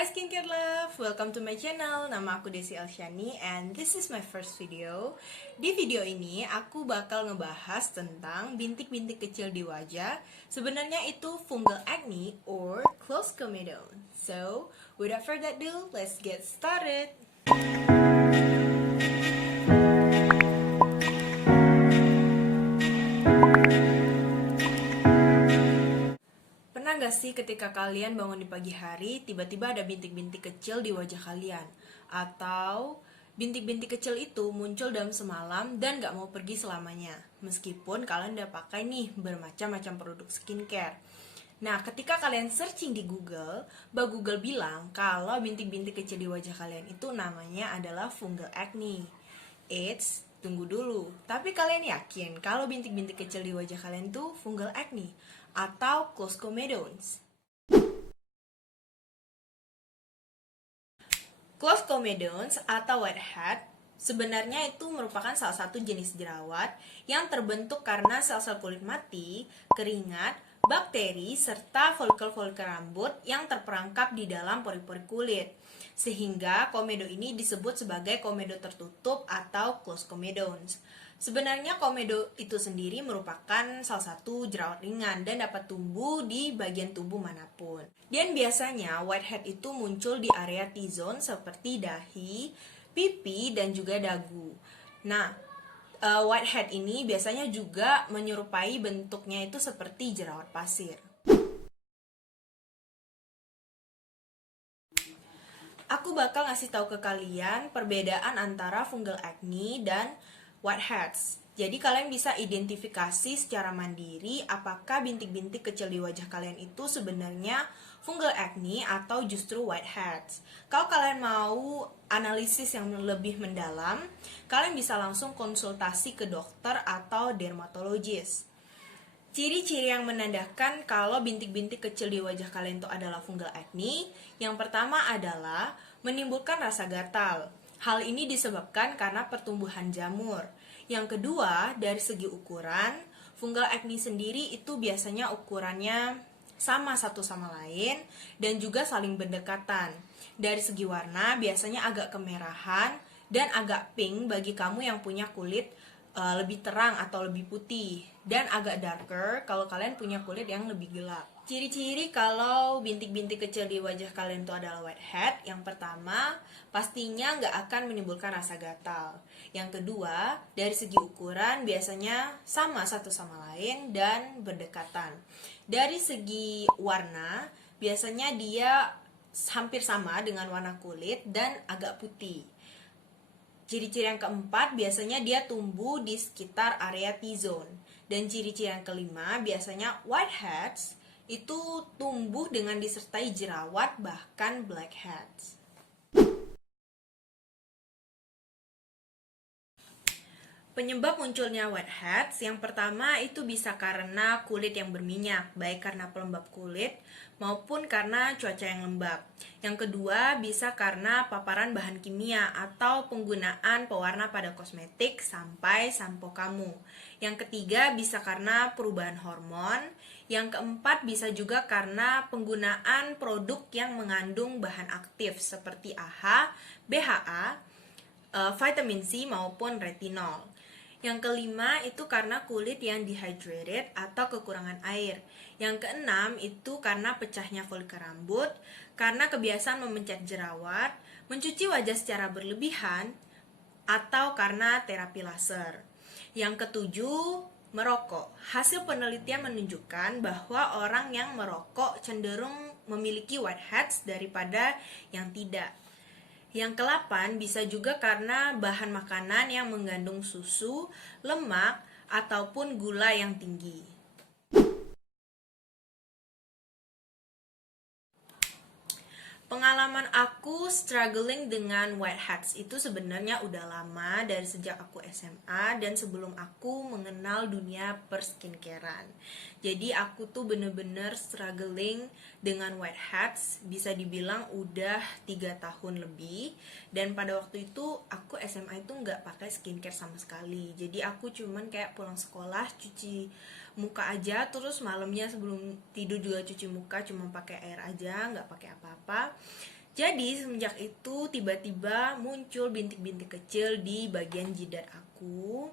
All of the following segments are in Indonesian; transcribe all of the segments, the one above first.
Hai Skincare Love, welcome to my channel. Nama aku Desi Elshani and this is my first video. Di video ini aku bakal ngebahas tentang bintik-bintik kecil di wajah. Sebenarnya itu fungal acne or close comedone. So, without further ado, let's get started. Pernah gak sih ketika kalian bangun di pagi hari, tiba-tiba ada bintik-bintik kecil di wajah kalian? Atau bintik-bintik kecil itu muncul dalam semalam dan gak mau pergi selamanya, meskipun kalian udah pakai nih bermacam-macam produk skincare. Nah, ketika kalian searching di Google, Google bilang kalau bintik-bintik kecil di wajah kalian itu namanya adalah fungal acne. Eits, tunggu dulu. Tapi kalian yakin kalau bintik-bintik kecil di wajah kalian itu fungal acne atau close comedones? Close comedones atau whitehead sebenarnya itu merupakan salah satu jenis jerawat yang terbentuk karena sel-sel kulit mati, keringat, bakteri, serta folikel-folikel rambut yang terperangkap di dalam pori-pori kulit. Sehingga komedo ini disebut sebagai komedo tertutup atau close comedones. Sebenarnya komedo itu sendiri merupakan salah satu jerawat ringan dan dapat tumbuh di bagian tubuh manapun. Dan biasanya whitehead itu muncul di area T-zone seperti dahi, pipi, dan juga dagu. Nah, whitehead ini biasanya juga menyerupai bentuknya itu seperti jerawat pasir. Aku bakal ngasih tahu ke kalian perbedaan antara fungal acne dan whiteheads. Jadi kalian bisa identifikasi secara mandiri apakah bintik-bintik kecil di wajah kalian itu sebenarnya fungal acne atau justru whiteheads. Kalau kalian mau analisis yang lebih mendalam, kalian bisa langsung konsultasi ke dokter atau dermatologis. Ciri-ciri yang menandakan kalau bintik-bintik kecil di wajah kalian itu adalah fungal acne, yang pertama adalah menimbulkan rasa gatal. Hal ini disebabkan karena pertumbuhan jamur. Yang kedua, dari segi ukuran, fungal acne sendiri itu biasanya ukurannya sama satu sama lain dan juga saling berdekatan. Dari segi warna, biasanya agak kemerahan dan agak pink bagi kamu yang punya kulit lebih terang atau lebih putih, dan agak darker kalau kalian punya kulit yang lebih gelap. Ciri-ciri kalau bintik-bintik kecil di wajah kalian itu adalah whitehead, yang pertama pastinya nggak akan menimbulkan rasa gatal. Yang kedua, dari segi ukuran biasanya sama satu sama lain dan berdekatan. Dari segi warna biasanya dia hampir sama dengan warna kulit dan agak putih. Ciri-ciri yang keempat, biasanya dia tumbuh di sekitar area T-zone. Dan ciri-ciri yang kelima, biasanya whiteheads itu tumbuh dengan disertai jerawat, bahkan blackheads. Penyebab munculnya whiteheads yang pertama itu bisa karena kulit yang berminyak, baik karena pelembab kulit maupun karena cuaca yang lembab. Yang kedua bisa karena paparan bahan kimia atau penggunaan pewarna pada kosmetik sampai sampo kamu. Yang ketiga bisa karena perubahan hormon. Yang keempat bisa juga karena penggunaan produk yang mengandung bahan aktif seperti AHA, BHA, vitamin C maupun retinol. Yang kelima itu karena kulit yang dehydrated atau kekurangan air. Yang keenam itu karena pecahnya folikel rambut, karena kebiasaan memencet jerawat, mencuci wajah secara berlebihan, atau karena terapi laser. Yang ketujuh, merokok. Hasil penelitian menunjukkan bahwa orang yang merokok cenderung memiliki whiteheads daripada yang tidak. Yang ke-8 bisa juga karena bahan makanan yang mengandung susu, lemak, ataupun gula yang tinggi. Pengalaman aku struggling dengan whiteheads itu sebenarnya udah lama, dari sejak aku SMA dan sebelum aku mengenal dunia perskincarean. Jadi aku tuh bener-bener struggling dengan whiteheads, bisa dibilang udah 3 tahun lebih. Dan pada waktu itu aku SMA itu nggak pakai skincare sama sekali. Jadi aku cuman kayak pulang sekolah cuci muka aja, terus malamnya sebelum tidur juga cuci muka cuma pakai air aja, nggak pakai apa-apa. Jadi semenjak itu tiba-tiba muncul bintik-bintik kecil di bagian jidat aku.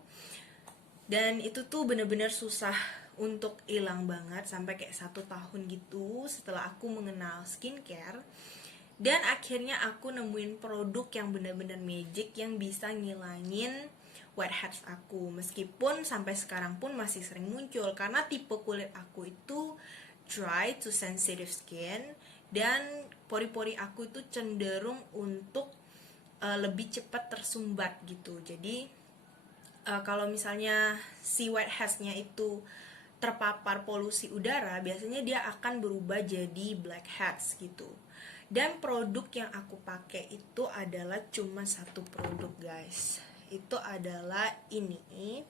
Dan itu tuh bener-bener susah untuk hilang banget sampai kayak 1 tahun gitu setelah aku mengenal skincare. Dan akhirnya aku nemuin produk yang bener-bener magic yang bisa ngilangin whiteheads aku. Meskipun sampai sekarang pun masih sering muncul karena tipe kulit aku itu dry to sensitive skin, dan pori-pori aku itu cenderung untuk lebih cepat tersumbat gitu. Jadi kalau misalnya si whiteheads-nya itu terpapar polusi udara, biasanya dia akan berubah jadi blackheads gitu. Dan produk yang aku pakai itu adalah cuma satu produk, guys. Itu adalah ini,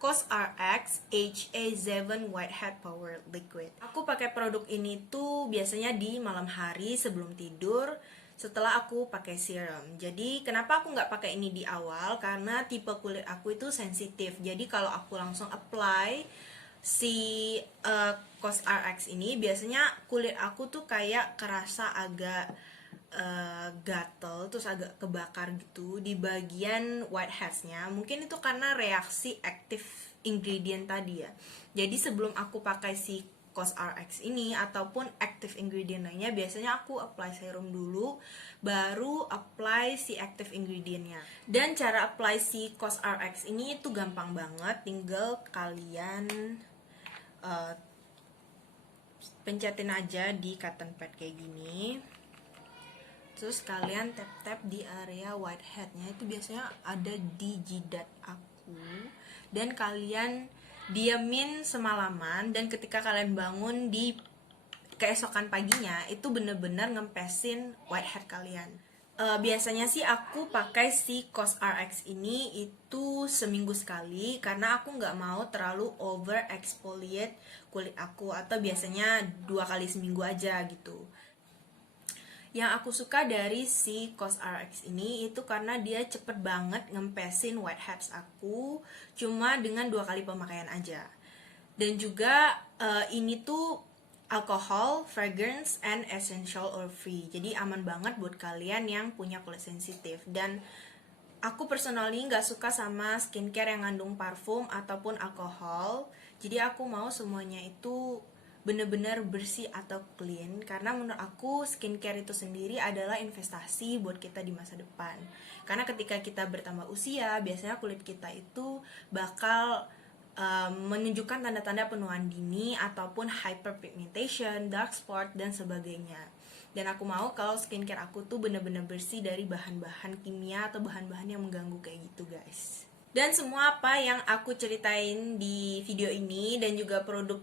COSRX HA7 Whitehead Power Liquid. Aku pakai produk ini tuh biasanya di malam hari sebelum tidur setelah aku pakai serum. Jadi kenapa aku nggak pakai ini di awal? Karena tipe kulit aku itu sensitif. Jadi kalau aku langsung apply si COSRX ini, biasanya kulit aku tuh kayak kerasa agak gatel, terus agak kebakar gitu di bagian whiteheads-nya. Mungkin itu karena reaksi active ingredient tadi ya. Jadi sebelum aku pakai si COSRX ini ataupun active ingredient lainnya, biasanya aku apply serum dulu, baru apply si active ingredientnya. Dan cara apply si COSRX ini itu gampang banget, tinggal kalian pencetin aja di cotton pad kayak gini. Terus kalian tap-tap di area whitehead-nya, itu biasanya ada di jidat aku. Dan kalian diamin semalaman, dan ketika kalian bangun di keesokan paginya, itu bener-bener ngempesin whitehead kalian. Biasanya sih aku pakai si COSRX ini itu seminggu sekali, karena aku nggak mau terlalu over exfoliate kulit aku, atau biasanya 2 kali seminggu aja gitu. Yang aku suka dari si COSRX ini itu karena dia cepet banget ngempesin whiteheads aku cuma dengan 2 kali pemakaian aja. Dan juga ini tuh alcohol, fragrance, and essential oil free. Jadi aman banget buat kalian yang punya kulit sensitif. Dan aku personally nggak suka sama skincare yang ngandung parfum ataupun alkohol. Jadi aku mau semuanya itu bener-bener bersih atau clean, karena menurut aku skincare itu sendiri adalah investasi buat kita di masa depan. Karena ketika kita bertambah usia, biasanya kulit kita itu bakal menunjukkan tanda-tanda penuaan dini ataupun hyperpigmentation, dark spot, dan sebagainya. Dan aku mau kalau skincare aku tuh bener-bener bersih dari bahan-bahan kimia atau bahan-bahan yang mengganggu kayak gitu, guys. Dan semua apa yang aku ceritain di video ini dan juga produk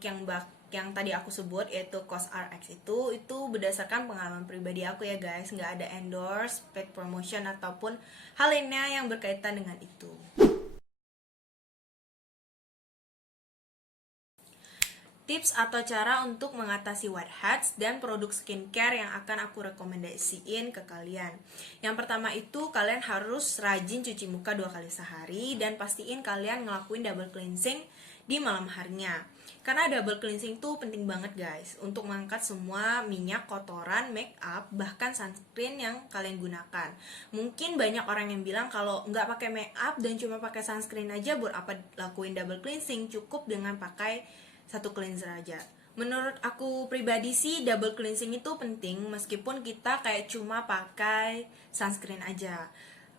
yang tadi aku sebut yaitu COSRX itu berdasarkan pengalaman pribadi aku ya guys, nggak ada endorse, paid promotion ataupun hal lainnya yang berkaitan dengan itu. Tips atau cara untuk mengatasi whiteheads dan produk skincare yang akan aku rekomendasiin ke kalian. Yang pertama itu kalian harus rajin cuci muka 2 kali sehari, dan pastiin kalian ngelakuin double cleansing di malam harinya. Karena double cleansing tuh penting banget guys untuk mengangkat semua minyak, kotoran, make up, bahkan sunscreen yang kalian gunakan. Mungkin banyak orang yang bilang kalau nggak pakai make up dan cuma pakai sunscreen aja, buat apa lakuin double cleansing, cukup dengan pakai satu cleanser aja. Menurut aku pribadi sih double cleansing itu penting meskipun kita kayak cuma pakai sunscreen aja.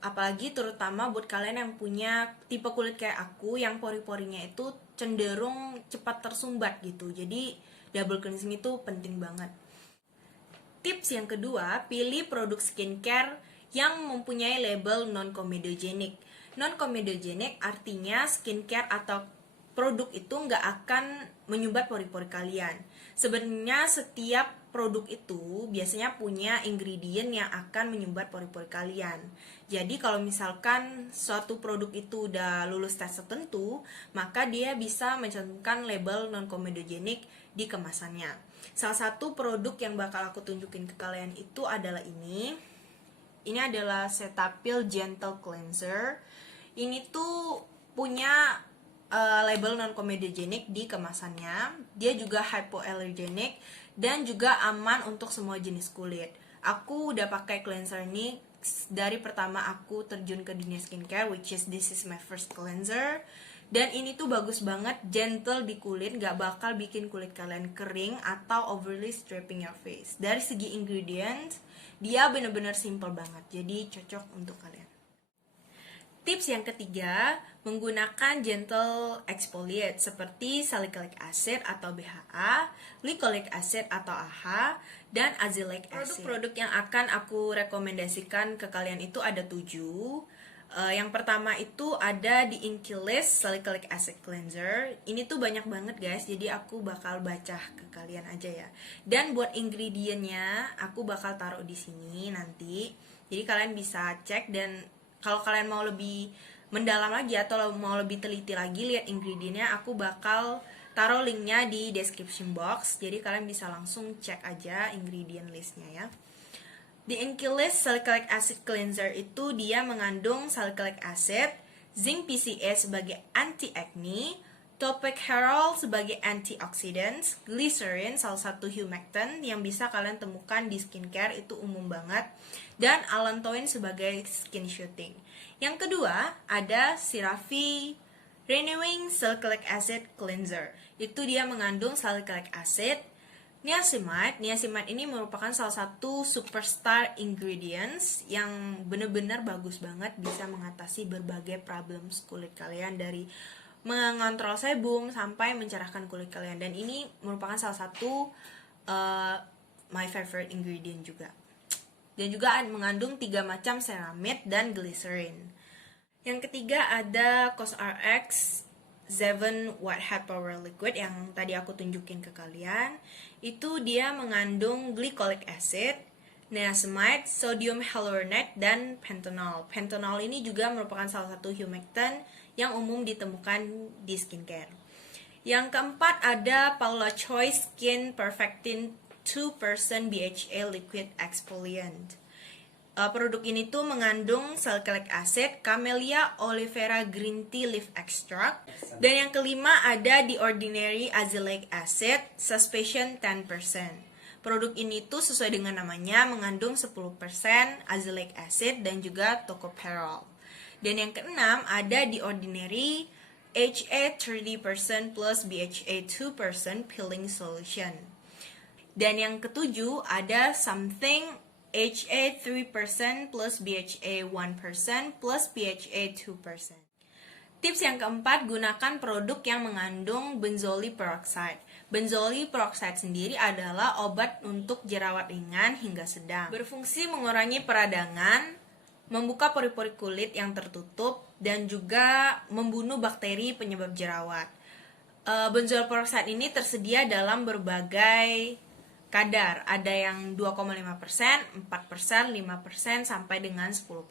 Apalagi terutama buat kalian yang punya tipe kulit kayak aku yang pori-porinya itu cenderung cepat tersumbat gitu. Jadi double cleansing itu penting banget. Tips yang kedua, pilih produk skincare yang mempunyai label non-comedogenic. Non-comedogenic artinya skincare atau produk itu nggak akan menyumbat pori-pori kalian. Sebenarnya setiap produk itu biasanya punya ingredient yang akan menyumbat pori-pori kalian. Jadi kalau misalkan suatu produk itu udah lulus tes tertentu, maka dia bisa mencantumkan label non-comedogenic di kemasannya. Salah satu produk yang bakal aku tunjukin ke kalian itu adalah ini. Ini adalah Cetaphil Gentle Cleanser. Ini tuh punya label non-comedogenic di kemasannya. Dia juga hypoallergenic dan juga aman untuk semua jenis kulit. Aku udah pakai cleanser ini dari pertama aku terjun ke dunia skincare, which is this is my first cleanser. Dan ini tuh bagus banget, gentle di kulit, gak bakal bikin kulit kalian kering atau overly stripping your face. Dari segi ingredients, dia bener-bener simple banget, jadi cocok untuk kalian. Tips yang ketiga, menggunakan gentle exfoliate seperti salicylic acid atau BHA, glycolic acid atau AHA, dan azelaic acid. Produk-produk yang akan aku rekomendasikan ke kalian itu ada 7. Yang pertama itu ada di Inkilist Salicylic Acid Cleanser. Ini tuh banyak banget guys, jadi aku bakal baca ke kalian aja ya. Dan buat ingredientnya aku bakal taruh di sini nanti. Jadi kalian bisa cek, dan kalau kalian mau lebih mendalam lagi atau mau lebih teliti lagi lihat ingredientnya, aku bakal taruh linknya di description box. Jadi kalian bisa langsung cek aja ingredient listnya ya. Di Inkilist Salicylic Acid Cleanser itu dia mengandung salicylic acid, zinc PCA sebagai anti-acne, topicherol sebagai antioxidants, glycerin salah satu humectant yang bisa kalian temukan di skincare, itu umum banget, dan allantoin sebagai skin shooting. Yang kedua ada CeraVe Renewing Salicylic Acid Cleanser. Itu dia mengandung salicylic acid, niacinamide. Niacinamide ini merupakan salah satu superstar ingredients yang benar-benar bagus banget, bisa mengatasi berbagai problems kulit kalian, dari mengontrol sebum sampai mencerahkan kulit kalian. Dan ini merupakan salah satu my favorite ingredient juga. Dan juga mengandung 3 macam ceramide dan glycerin. Yang ketiga ada COSRX 7 Whitehead Power Liquid yang tadi aku tunjukin ke kalian. Itu dia mengandung glycolic acid, niacinamide, sodium hyaluronate, dan pentanol. Pentanol ini juga merupakan salah satu humectant yang umum ditemukan di skincare. Yang keempat ada Paula Choi Skin Perfecting 2% BHA Liquid Exfoliant. Produk ini tuh mengandung salicylic acid, Camellia olivera green tea leaf extract. Dan yang kelima ada The Ordinary Azelaic Acid Suspension 10%. Produk ini tuh sesuai dengan namanya mengandung 10% azelaic acid dan juga tocopherol. Dan yang keenam ada The Ordinary HA 30% plus BHA 2% peeling solution. Dan yang ketujuh ada Something HA 3% plus BHA 1% plus BHA 2%. Tips yang keempat, gunakan produk yang mengandung benzoyl peroxide. Benzoyl peroxide sendiri adalah obat untuk jerawat ringan hingga sedang. Berfungsi mengurangi peradangan, membuka pori-pori kulit yang tertutup, dan juga membunuh bakteri penyebab jerawat. Benzoyl peroxide ini tersedia dalam berbagai kadar, ada yang 2,5%, 4%, 5%, sampai dengan 10%.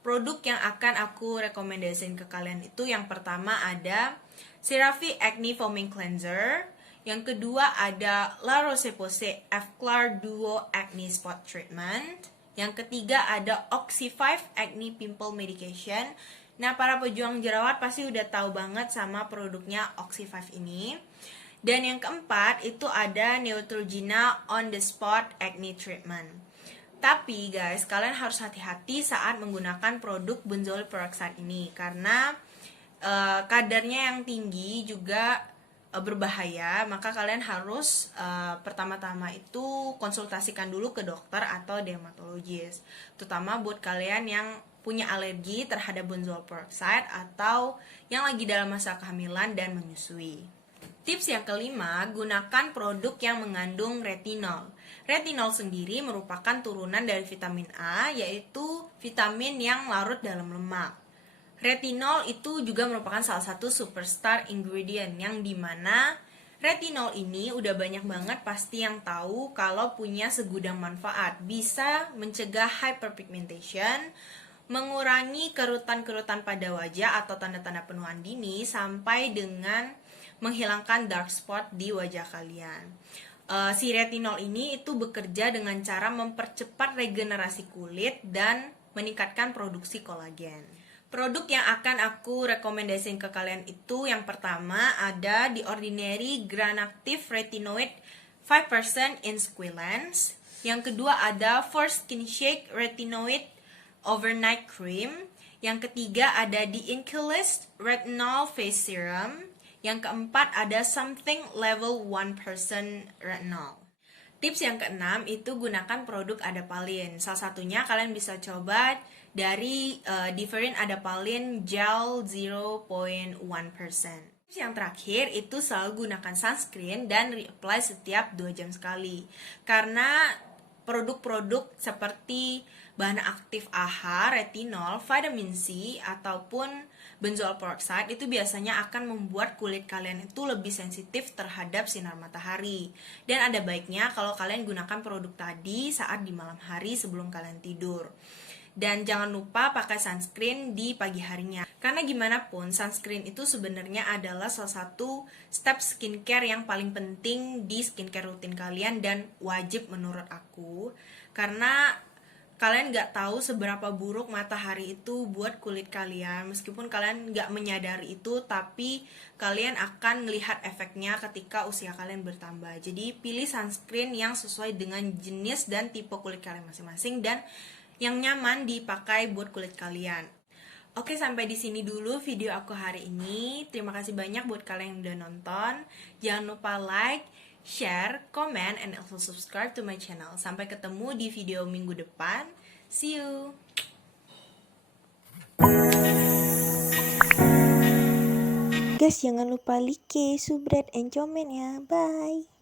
Produk yang akan aku rekomendasiin ke kalian itu yang pertama ada CeraVe Acne Foaming Cleanser, yang kedua ada La Roche-Posay F-Clar Duo Acne Spot Treatment, yang ketiga ada Oxy5 Acne Pimple Medication. Nah, para pejuang jerawat pasti udah tahu banget sama produknya Oxy5 ini. Dan yang keempat itu ada Neutrogena On The Spot Acne Treatment. Tapi guys, kalian harus hati-hati saat menggunakan produk benzoyl peroxide ini, karena kadarnya yang tinggi juga berbahaya. Maka kalian harus pertama-tama itu konsultasikan dulu ke dokter atau dermatologis, terutama buat kalian yang punya alergi terhadap benzoyl peroxide atau yang lagi dalam masa kehamilan dan menyusui. Tips yang kelima, gunakan produk yang mengandung retinol. Retinol sendiri merupakan turunan dari vitamin A, yaitu vitamin yang larut dalam lemak. Retinol itu juga merupakan salah satu superstar ingredient, yang dimana retinol ini udah banyak banget pasti yang tahu kalau punya segudang manfaat. Bisa mencegah hyperpigmentation, mengurangi kerutan-kerutan pada wajah atau tanda-tanda penuaan dini, sampai dengan menghilangkan dark spot di wajah kalian. Si retinol ini itu bekerja dengan cara mempercepat regenerasi kulit dan meningkatkan produksi kolagen. Produk yang akan aku rekomendasiin ke kalian itu yang pertama ada The Ordinary Granactive Retinoid 5% in Squalane. Yang kedua ada For Skin Shake Retinoid Overnight Cream. Yang ketiga ada The Inculist Retinol Face Serum. Yang keempat ada Something Level 1% Retinol. Tips yang keenam itu gunakan produk Adapalene. Salah satunya kalian bisa coba dari Differin Adapalene Gel 0.1%. Tips yang terakhir itu selalu gunakan sunscreen dan reapply setiap 2 jam sekali. Karena produk-produk seperti bahan aktif AHA, retinol, vitamin C, ataupun benzoyl peroxide itu biasanya akan membuat kulit kalian itu lebih sensitif terhadap sinar matahari. Dan ada baiknya kalau kalian gunakan produk tadi saat di malam hari sebelum kalian tidur. Dan jangan lupa pakai sunscreen di pagi harinya. Karena gimana pun, sunscreen itu sebenarnya adalah salah satu step skincare yang paling penting di skincare rutin kalian dan wajib menurut aku. Karena kalian nggak tahu seberapa buruk matahari itu buat kulit kalian. Meskipun kalian nggak menyadari itu, tapi kalian akan melihat efeknya ketika usia kalian bertambah. Jadi pilih sunscreen yang sesuai dengan jenis dan tipe kulit kalian masing-masing dan yang nyaman dipakai buat kulit kalian. Oke, sampai di sini dulu video aku hari ini. Terima kasih banyak buat kalian yang udah nonton. Jangan lupa like, share, comment, and also subscribe to my channel. Sampai ketemu di video minggu depan. See you! Guys, jangan lupa like, subscribe, and comment ya. Bye!